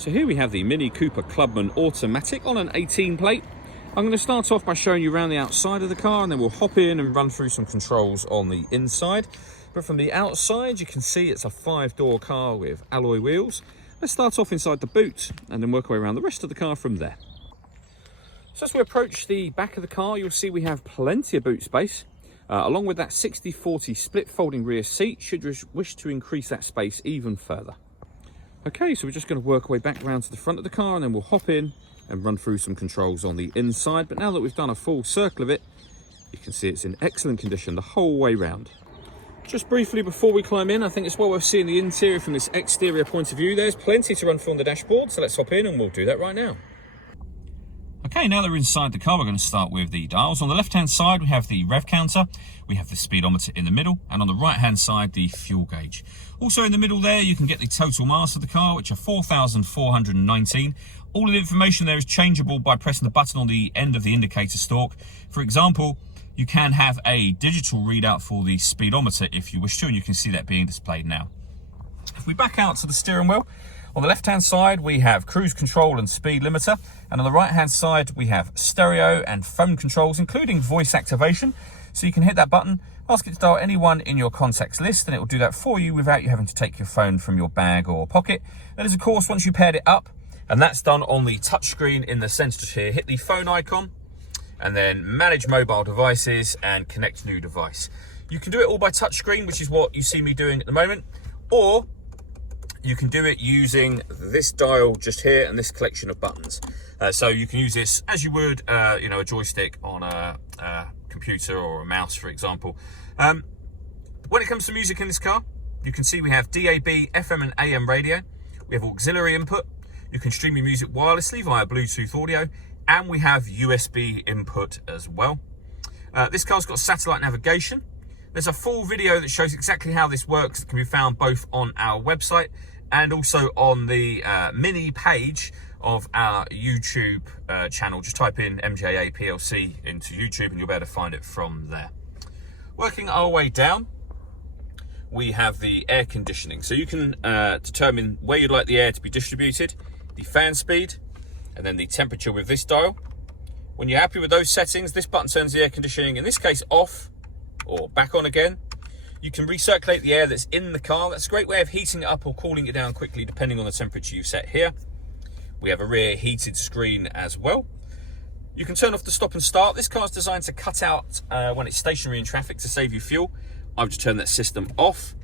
So here we have the Mini Cooper Clubman automatic on an 18 plate. I'm going to start off by showing you around the outside of the car, and then we'll hop in and run through some controls on the inside. But from the outside, you can see it's a 5-door car with alloy wheels. Let's start off inside the boot and then work our way around the rest of the car from there. So as we approach the back of the car, you'll see we have plenty of boot space. Along with that 60-40 split folding rear seat, should you wish to increase that space even further. Okay, so we're just going to work our way back around to the front of the car, and then we'll hop in and run through some controls on the inside. But now that we've done a full circle of it, you can see it's in excellent condition the whole way round. Just briefly before we climb in, I think it's well worth seeing the interior from this exterior point of view. There's plenty to run through on the dashboard, so let's hop in and we'll do that right now. Okay, now that we're inside the car, we're going to start with the dials. On the left-hand side, we have the rev counter, we have the speedometer in the middle, and on the right-hand side, the fuel gauge. Also in the middle there, you can get the total mass of the car, which are 4,419. All of the information there is changeable by pressing the button on the end of the indicator stalk. For example, you can have a digital readout for the speedometer if you wish to, and you can see that being displayed now. If we back out to the steering wheel, on the left-hand side, we have cruise control and speed limiter. And on the right-hand side, we have stereo and phone controls, including voice activation. So you can hit that button, ask it to dial anyone in your contacts list, and it will do that for you without you having to take your phone from your bag or pocket. That is, of course, once you paired it up, and that's done on the touchscreen in the centre here. Hit the phone icon, and then manage mobile devices and connect new device. You can do it all by touchscreen, which is what you see me doing at the moment, or you can do it using this dial just here and this collection of buttons. So you can use this as you would, a joystick on a computer or a mouse, for example. When it comes to music in this car, you can see we have DAB, FM and AM radio. We have auxiliary input. You can stream your music wirelessly via Bluetooth audio, and we have USB input as well. This car's got satellite navigation. There's a full video that shows exactly how this works that can be found both on our website and also on the mini page of our YouTube channel. Just type in MK18TBV into YouTube and you'll be able to find it from there. Working our way down, we have the air conditioning. So you can determine where you'd like the air to be distributed, the fan speed, and then the temperature with this dial. When you're happy with those settings, this button turns the air conditioning, in this case, off or back on again. You can recirculate the air that's in the car. That's a great way of heating it up or cooling it down quickly depending on the temperature you've set here. We have a rear heated screen as well. You can turn off the stop and start. This car is designed to cut out when it's stationary in traffic to save you fuel. I've just turned that system off,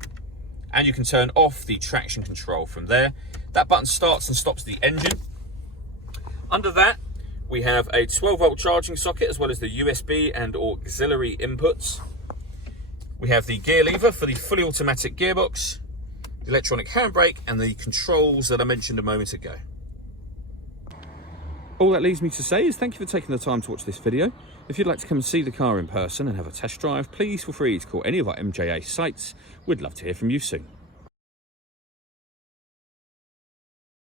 and you can turn off the traction control from there. That button starts and stops the engine. Under that, we have a 12-volt charging socket as well as the USB and auxiliary inputs. We have the gear lever for the fully automatic gearbox, the electronic handbrake, and the controls that I mentioned a moment ago. All that leaves me to say is thank you for taking the time to watch this video. If you'd like to come and see the car in person and have a test drive, please feel free to call any of our MJA sites. We'd love to hear from you soon.